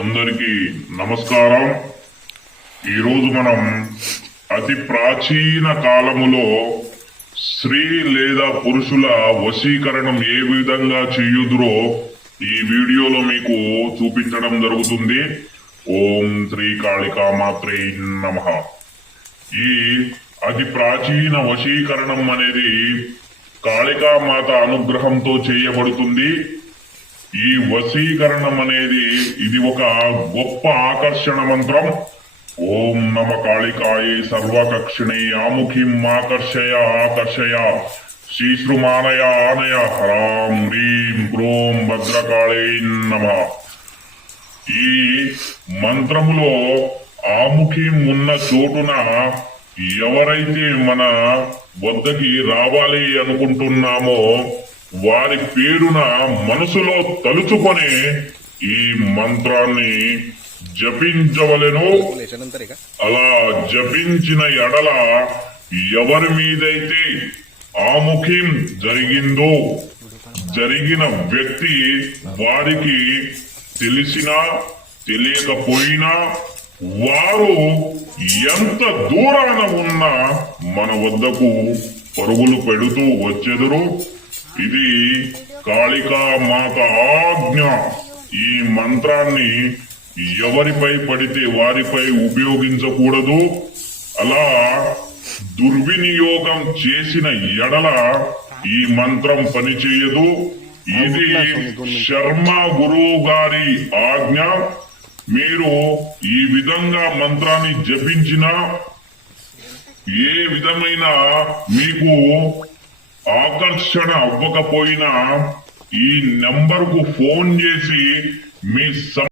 అందరికీ నమస్కారం. ఈరోజు మనం అతి ప్రాచీన కాలములో స్త్రీ లేదా పురుషుల వశీకరణం ఏ విధంగా చేయుదురో ఈ వీడియోలో మీకు చూపించడం జరుగుతుంది. ఓం శ్రీ కాళికామాత్రే నమః. ఈ అతి ప్రాచీన వశీకరణం అనేది కాళికామాత అనుగ్రహంతో చేయబడుతుంది. ఈ వశీకరణం అనేది ఇది ఒక గొప్ప ఆకర్షణ మంత్రం. ఓం నమ కాళికాయే సర్వకక్షిణే ఆముఖిం ఆకర్షయ ఆకర్షయ శ్రీశ్రుమానయ ఆనయ హ్రాం హ్రీం క్రోం భద్రకాళే నమః. ఈ మంత్రములో ఆముఖిం ఉన్న చోటున ఎవరైతే మన వద్దకి రావాలి అనుకుంటున్నామో వారి పేరున మనసులో తలుచుకొని ఈ మంత్రాన్ని జపించవలెను. అలా జపించిన ఎడల ఎవరి మీదైతే ఆముఖం జరిగిందో జరిగిన వ్యక్తి వారికి తెలిసినా తెలియకపోయినా వారు ఎంత దూరాన ఉన్నా మన వద్దకు పరుగులు పెడుతూ వచ్చెదరు. ఇది కాళికా మాత ఆజ్ఞ. ఈ మంత్రాన్ని ఎవరిపై పడితే వారిపై ఉపయోగించకూడదు. అలా దుర్వినియోగం చేసిన ఎడల ఈ మంత్రం పనిచేయదు. ఇది శర్మ గురువు గారి ఆజ్ఞ. మీరు ఈ విధంగా మంత్రాన్ని జపించిన ఏ విధమైన మీకు ఆకర్షణ అవ్వకపోయినా ఈ నంబర్ కు ఫోన్ చేసి మీ